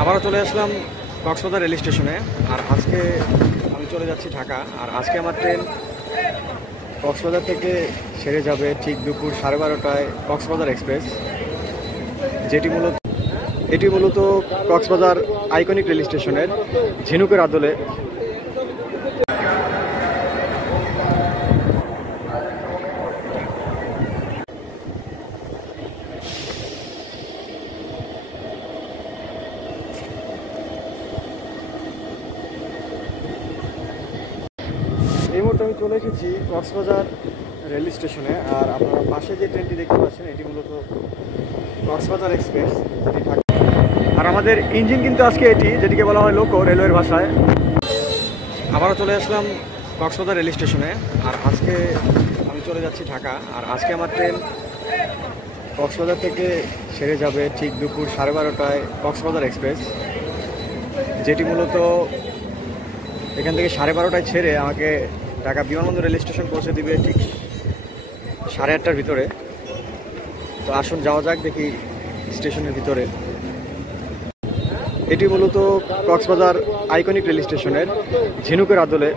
আবারও চলে আসলাম কক্সবাজার রেল স্টেশনে। আর আজকে আমি চলে যাচ্ছি ঢাকা। আর আজকে আমার ট্রেন কক্সবাজার থেকে ছেড়ে যাবে ঠিক দুপুর 12:30টায় কক্সবাজার এক্সপ্রেস, এটি মূলত কক্সবাজার আইকনিক রেল স্টেশনের ঝিনুকের আদলে। এই মুহূর্তে আমি চলে এসেছি কক্সবাজার রেল স্টেশনে। আর আপনারা পাশে যে ট্রেনটি দেখতে পাচ্ছেন এটি মূলত কক্সবাজার এক্সপ্রেস, যেটি ঢাকা। আর আমাদের ইঞ্জিন কিন্তু আজকে এটি, যেটিকে বলা হয় লোকো রেলওয়ের ভাষায়। আবারও চলে আসলাম কক্সবাজার রেল স্টেশনে। আর আজকে আমি চলে যাচ্ছি ঢাকা। আর আজকে আমার ট্রেন কক্সবাজার থেকে ছেড়ে যাবে ঠিক দুপুর 12:30টায় কক্সবাজার এক্সপ্রেস, যেটি মূলত এখান থেকে 12:30টায় ছেড়ে আমাকে ঢাকা বিমানবন্দর রেল স্টেশন পৌঁছে দিবে ঠিক 8:30টার ভিতরে। তো আসুন যাওয়া যাক দেখি স্টেশনের ভিতরে। এটি মূলত কক্সবাজার আইকনিক রেল স্টেশনের ঝিনুকের আদলে।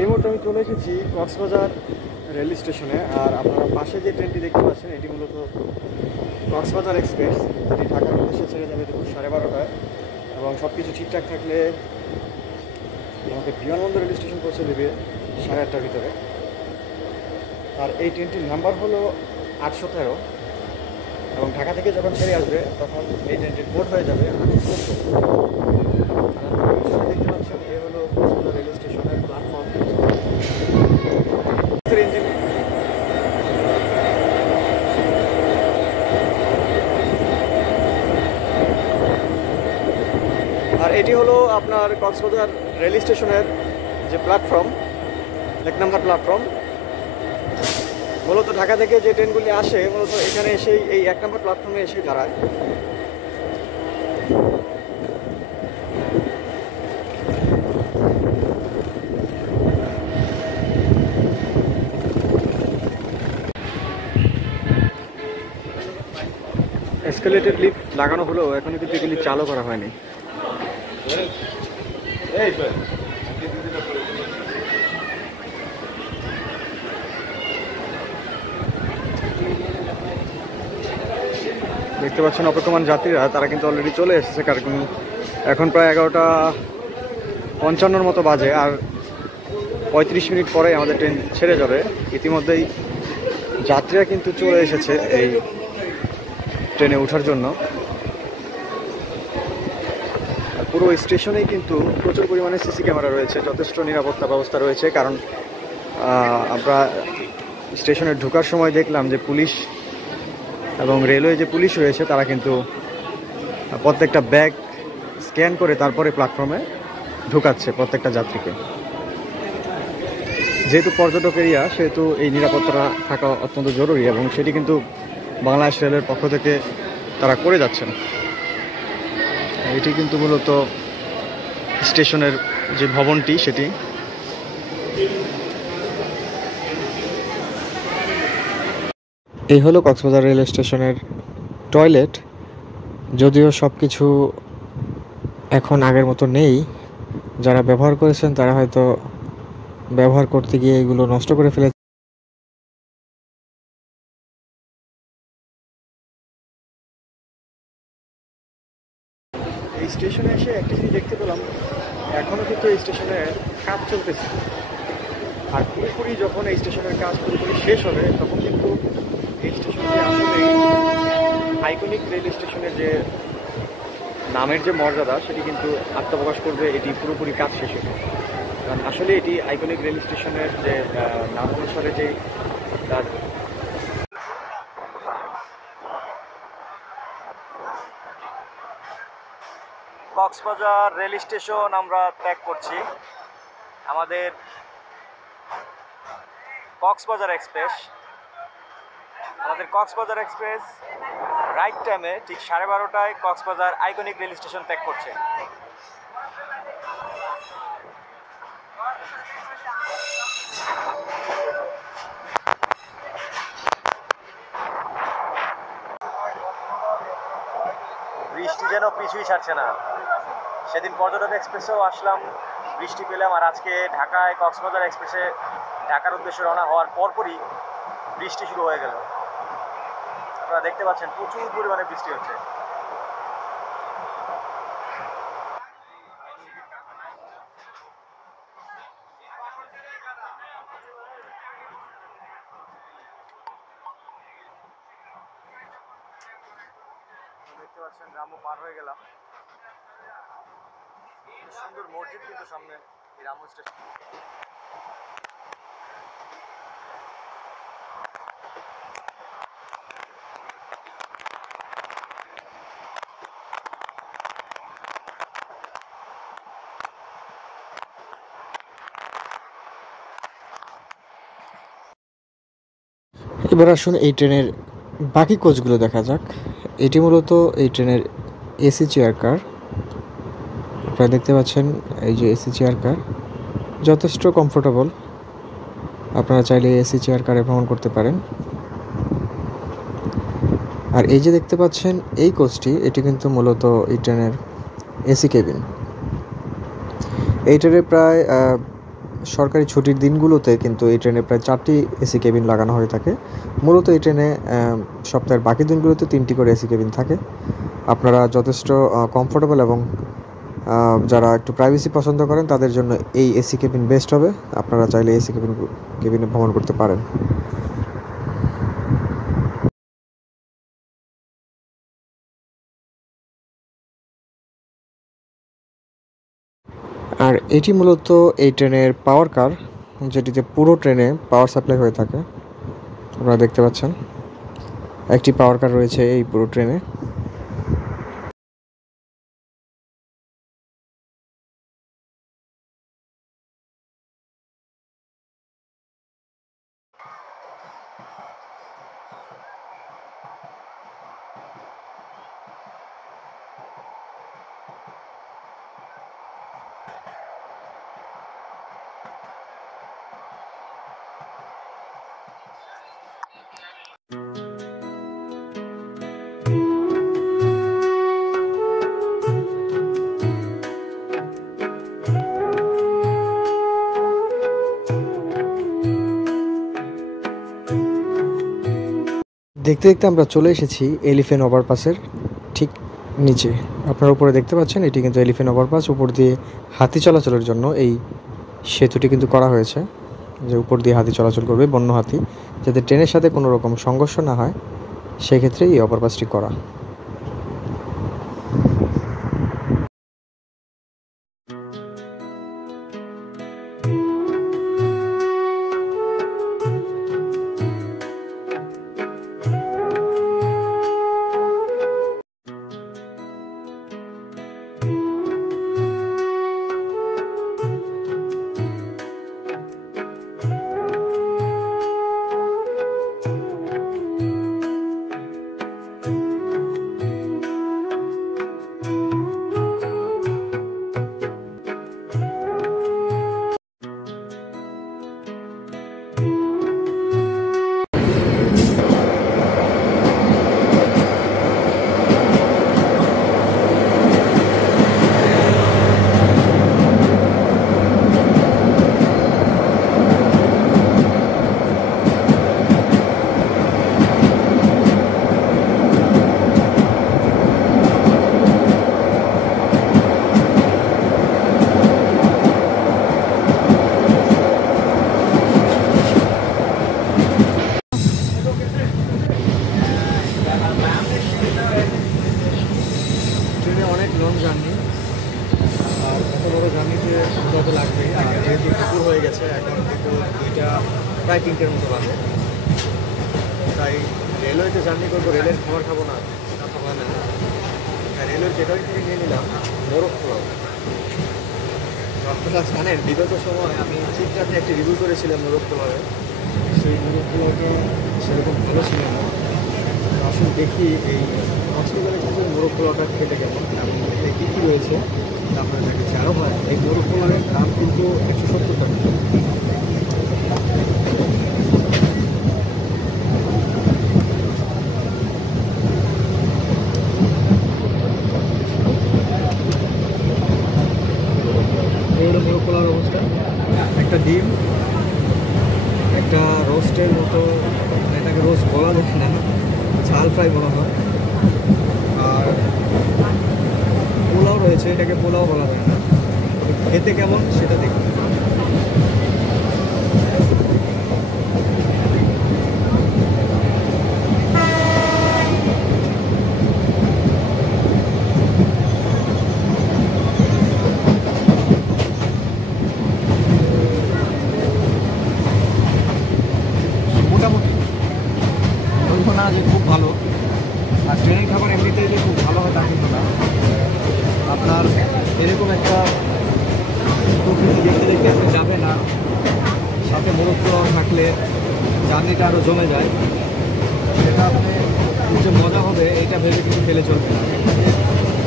এই মুহূর্তে আমি চলে এসেছি কক্সবাজার রেল স্টেশনে। আর আপনারা পাশে যে ট্রেনটি দেখতে পাচ্ছেন এটি মূলত কক্সবাজার এক্সপ্রেস, যেটি ঢাকার উদ্দেশ্যে ছেড়ে যাবে দুপুর 12:30টায়। এবং সব কিছু ঠিকঠাক থাকলে আমাকে বিমানবন্দর রেল স্টেশন পৌঁছে দেবে 8:30টার ভিতরে। আর এই ট্রেনটির নাম্বার হলো 813। এবং ঢাকা থেকে যখন ছেড়ে আসবে তখন এই ট্রেনটির কোড হয়ে যাবে 814। দেখতে পাচ্ছেন এ হলো কক্সবাজার রেল স্টেশনের প্ল্যাটফর্ম। আর এটি হলো আপনার কক্সবাজার রেল স্টেশনের যে প্ল্যাটফর্ম, 1 নম্বর প্ল্যাটফর্ম। মূলত ঢাকা থেকে যে ট্রেনগুলি আসে মূলত এখানে এসেই এই 1 নম্বর প্ল্যাটফর্মে এসে দাঁড়ায়। এসকেলেটর লিফট লাগানো হলেও এখনো কিন্তু এগুলি চালু করা হয়নি। দেখতে পাচ্ছেন অপেক্ষমান যাত্রীরা, তারা কিন্তু অলরেডি চলে এসেছে। কারণ এখন প্রায় 11:55 মতো বাজে। আর 35 মিনিট পরে আমাদের ট্রেন ছেড়ে যাবে। ইতিমধ্যেই যাত্রীরা কিন্তু চলে এসেছে এই ট্রেনে ওঠার জন্য। পুরো স্টেশনেই কিন্তু প্রচুর পরিমাণে সিসি ক্যামেরা রয়েছে, যথেষ্ট নিরাপত্তা ব্যবস্থা রয়েছে। কারণ আমরা স্টেশনে ঢোকার সময় দেখলাম যে পুলিশ এবং রেলওয়ে যে পুলিশ রয়েছে তারা কিন্তু প্রত্যেকটা ব্যাগ স্ক্যান করে তারপরে প্ল্যাটফর্মে ঢোকাচ্ছে প্রত্যেকটা যাত্রীকে। যেহেতু পর্যটক এরিয়া সেহেতু এই নিরাপত্তা থাকা অত্যন্ত জরুরি, এবং সেটি কিন্তু বাংলাদেশ রেলের পক্ষ থেকে তারা করে যাচ্ছেন। এটি কিন্তু মূলত স্টেশনের যে ভবনটি সেটি। এই হলো কক্সবাজার রেল স্টেশনের টয়লেট। যদিও সব কিছু এখন আগের মতো নেই, যারা ব্যবহার করেছেন তারা হয়তো ব্যবহার করতে গিয়ে এগুলো নষ্ট করে ফেলেছে। এই স্টেশনে এসে একটা জিনিস দেখতে পেলাম, এখনও কিন্তু এই স্টেশনে কাজ চলতেছে। আর পুরোপুরি যখন এই স্টেশনের কাজ পুরোপুরি শেষ হবে তখন কিন্তু এই স্টেশনটি আসলে আইকনিক রেল স্টেশনের যে নামের যে মর্যাদা সেটি কিন্তু আত্মপ্রকাশ করবে এটি পুরোপুরি কাজ শেষে। কারণ আসলে এটি আইকনিক রেল স্টেশনের যে নাম অনুসারে যে তার কক্সবাজার রেল স্টেশন আমরা ত্যাগ করছি। আমাদের কক্সবাজার এক্সপ্রেস রাইট টাইমে ঠিক 12:30টায় কক্সবাজার আইকনিক রেল স্টেশন ত্যাগ করছে। বৃষ্টি যেন পিছুই ছাড়ছে না। সেদিন পর্যটক এক্সপ্রেসেও আসলাম, বৃষ্টি পেলাম, আর আজকে ঢাকায় কক্সবাজার এক্সপ্রেসে ঢাকার উদ্দেশ্যে রওনা হওয়ার পরপরই বৃষ্টি শুরু হয়ে গেল। আপনারা দেখতে পাচ্ছেন প্রচুর পরিমাণে বৃষ্টি হচ্ছে। দেখতে পাচ্ছেন রামু পার হয়ে গেলাম। সুন্দর মসজিদ কিন্তু সামনে এই রামু স্টেশন। এবার আসুন এই ট্রেনের বাকি কোচগুলো দেখা যাক। এটি মূলত এই ট্রেনের এসি চেয়ার কার। আপনারা দেখতে পাচ্ছেন এই যে এসি চেয়ার কার যথেষ্ট কমফোর্টেবল। আপনারা চাইলে এসি চেয়ার কারে ভ্রমণ করতে পারেন। আর এই যে দেখতে পাচ্ছেন এই কোচটি, এটি কিন্তু মূলত এই ট্রেনের এসি কেবিন। এই ট্রেনে প্রায় সরকারি ছুটির দিনগুলোতে কিন্তু এই ট্রেনে প্রায় 4টি এসি কেবিন লাগানো হয়ে থাকে। মূলত এই ট্রেনে সপ্তাহের বাকি দিনগুলোতে 3টি করে এসি কেবিন থাকে। আপনারা যথেষ্ট কমফোর্টেবল এবং যারা একটু প্রাইভেসি পছন্দ করেন তাদের জন্য এই এসি কেবিন বেস্ট হবে। আপনারা চাইলে এসি কেবিনে ভ্রমণ করতে পারেন। আর এটি মূলত এই ট্রেনের পাওয়ার কার, যেটিতে পুরো ট্রেনে পাওয়ার সাপ্লাই হয়ে থাকে। আপনারা দেখতে পাচ্ছেন একটি পাওয়ার কার রয়েছে এই পুরো ট্রেনে। দেখতে দেখতে আমরা চলে এসেছি এলিফ্যান্ট ওভারপাসের ঠিক নিচে। আপনারা উপরে দেখতে পাচ্ছেন এটি কিন্তু এলিফ্যান্ট ওভারপাস। উপর দিয়ে হাতি চলাচলের জন্য এই সেতুটি কিন্তু করা হয়েছে, যে উপর দিয়ে হাতি চলাচল করবে, বন্য হাতি, যাতে ট্রেনের সাথে কোনো রকম সংঘর্ষ না হয় সেক্ষেত্রে এই ওভারপাসটি করা। ট্রেনে অনেক লং জার্নি, আর এত বড় জার্নিতে যত লাগবে, আর যেহেতু দুপুর হয়ে গেছে এখন কিন্তু প্রায় 3টের মতো বাজে, তাই রেলওয়েতে জার্নি করবো, রেলের খাবার খাবো না, খাবার না। রেলওয়ের ক্যাটারিং থেকে নিয়ে নিলাম মোরগ পোলাও। আপনারা জানেন বিগত সময় আমি চিত্রাতে একটি রিভিউ করেছিলাম মোরগ পোলাওয়ের, সেই মোরগ পোলাওটা সেরকম ভালো ছিল না। আসলে দেখি এই হসপিটালের কিছু মোরগ পোলাওটা খেতে কেমন এবং এতে কী কী রয়েছে তা আপনারা দেখেছি। আরও হয় এই মোরগ পোলাওয়ের দাম কিন্তু 170 টাকা। এই হলো মোরগ পোলাওর অবস্থা। একটা ডিম, একটা রোস্টের মতো, এটাকে রোস্ট বলা যায় না, ঝাল ফ্রাই বলা হয়, আর পোলাও রয়েছে, এটাকে পোলাও বলা যায় না। খেতে কেমন সেটা দেখুন। মোটামুটি বলবো না যে খুব ভালো, আর ট্রেনের খাবার এমনিতেই যে খুব ভালো হয় তা কিন্তু না। আপনার এরকম একটা প্রকৃতি দেখতে দেখতে আপনি যাবেন, না সাথে মোরগ পোলাও থাকলে জার্নিটা আরও জমে যায়। সেটা আপনি যে মজা হবে এটা ভেবে কিন্তু ফেলে চলবে না,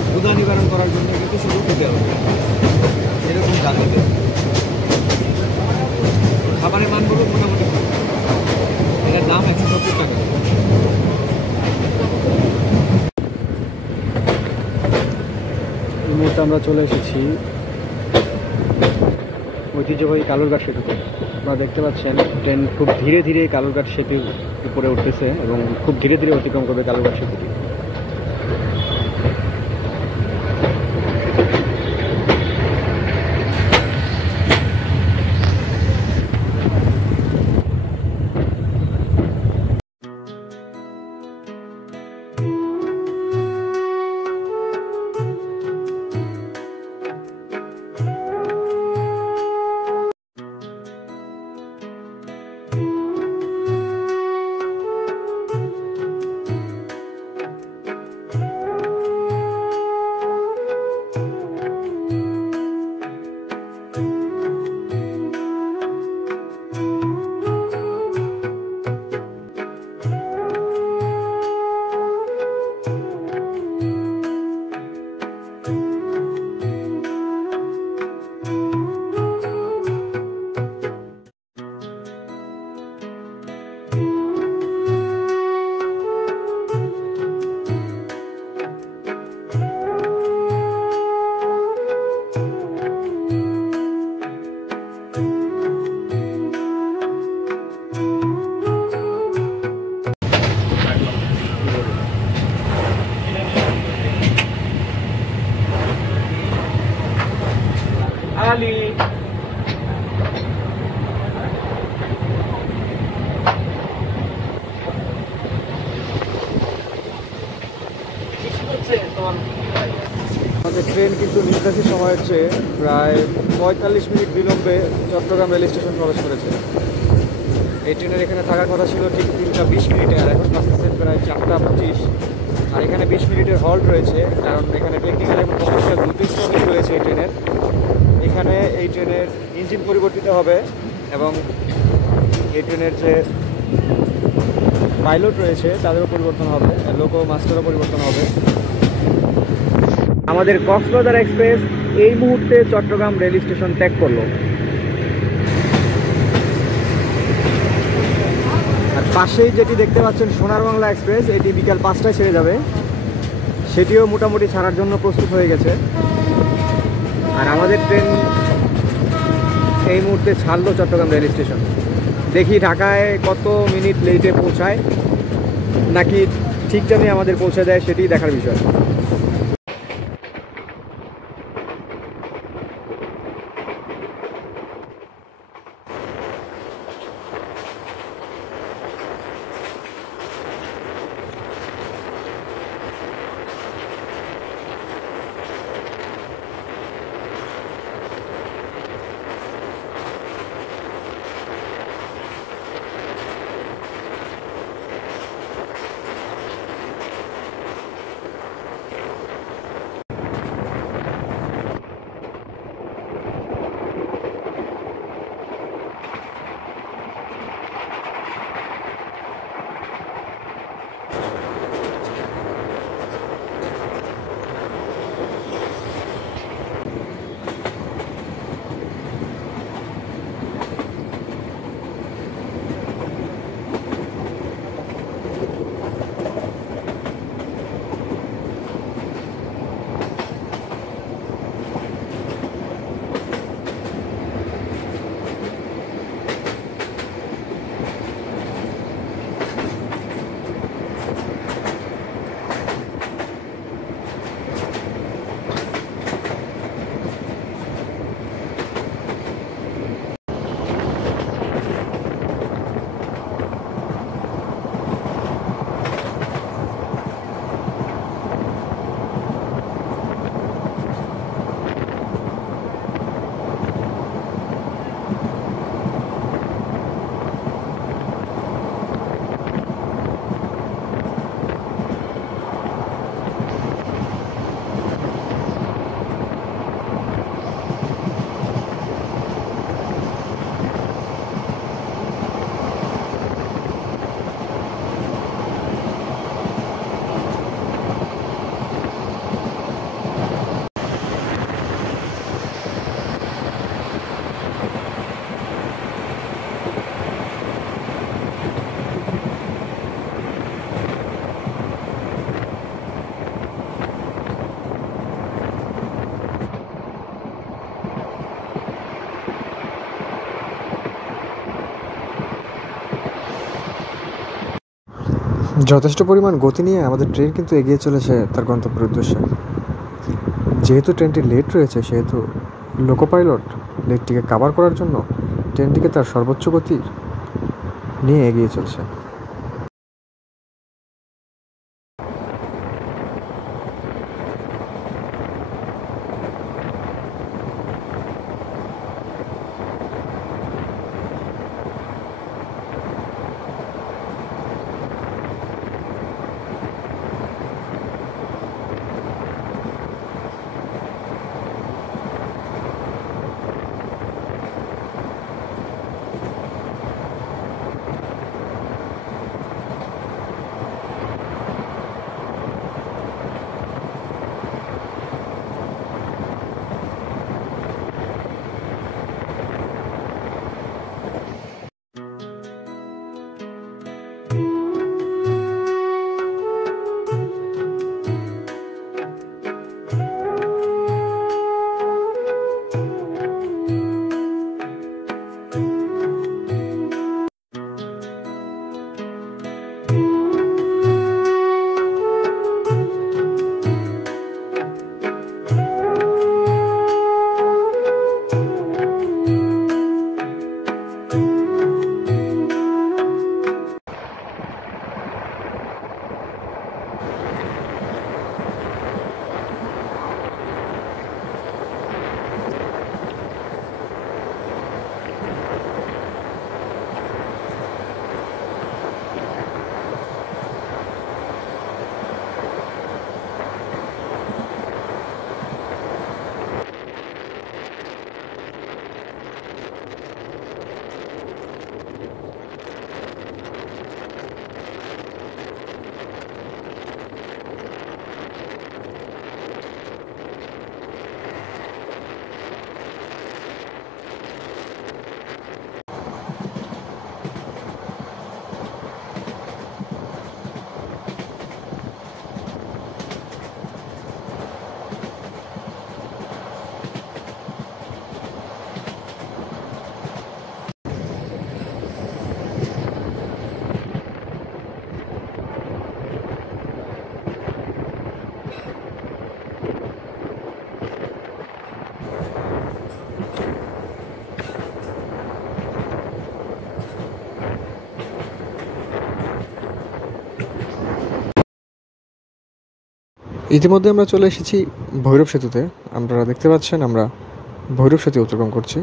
ক্ষুধা নিবারণ করার জন্য কিন্তু শুধু খেতে হবে এরকম জার্নিতে। খাবারের মানগুলো মোটামুটি ভালো। এটার দাম 170 টাকা। এই মুহূর্তে আমরা চলে এসেছি ঐতিহ্যবাহী কালুরঘাট সেতুতে। আপনারা দেখতে পাচ্ছেন ট্রেন খুব ধীরে ধীরে কালুরঘাট সেতুর উপরে উঠতেছে এবং খুব ধীরে ধীরে অতিক্রম করবে কালুরঘাট সেতুটি। আলি আমাদের ট্রেন কিন্তু নির্ধারিত সময়ের চেয়ে প্রায় 45 মিনিট বিলম্বে চট্টগ্রাম রেল স্টেশন প্রবেশ করেছে। এই ট্রেনের এখানে থাকার কথা ছিল ঠিক 3টা 20 মিনিটে, আর এখন বাঁচতেছে প্রায় 4টা 25। আর এখানে 20 মিনিটের হল্ট রয়েছে, কারণ এখানে টেকনিক্যাল এবং কমার্শিয়াল দুটি স্টপেজ রয়েছে এই ট্রেনের। এখানে এই ট্রেনের ইঞ্জিন পরিবর্তিত হবে এবং এই ট্রেনের যে পাইলট রয়েছে তাদেরও পরিবর্তন হবে, লোকো মাস্টারও পরিবর্তন হবে। আমাদের কক্সবাজার এক্সপ্রেস এই মুহূর্তে চট্টগ্রাম রেল স্টেশন ত্যাগ করলো। আর পাশেই যেটি দেখতে পাচ্ছেন সোনার বাংলা এক্সপ্রেস, এটি বিকাল 5টায় ছেড়ে যাবে, সেটিও মোটামুটি ছাড়ার জন্য প্রস্তুত হয়ে গেছে। আর আমাদের ট্রেন এই মুহূর্তে ছাড়লো চট্টগ্রাম রেল স্টেশন। দেখি ঢাকায় কত মিনিট লেটে পৌঁছায়, নাকি ঠিক টাইমে আমাদের পৌঁছে দেয়, সেটি দেখার বিষয়। যথেষ্ট পরিমাণ গতি নিয়ে আমাদের ট্রেন কিন্তু এগিয়ে চলেছে তার গন্তব্যের উদ্দেশ্যে। যেহেতু ট্রেনটি লেট রয়েছে সেহেতু লোকো পাইলট লেটটিকে কাভার করার জন্য ট্রেনটিকে তার সর্বোচ্চ গতি নিয়ে এগিয়ে চলছে। ইতিমধ্যে আমরা চলে এসেছি ভৈরব সেতুতে। আপনারা দেখতে পাচ্ছেন আমরা ভৈরব সেতু অতিক্রম করছি।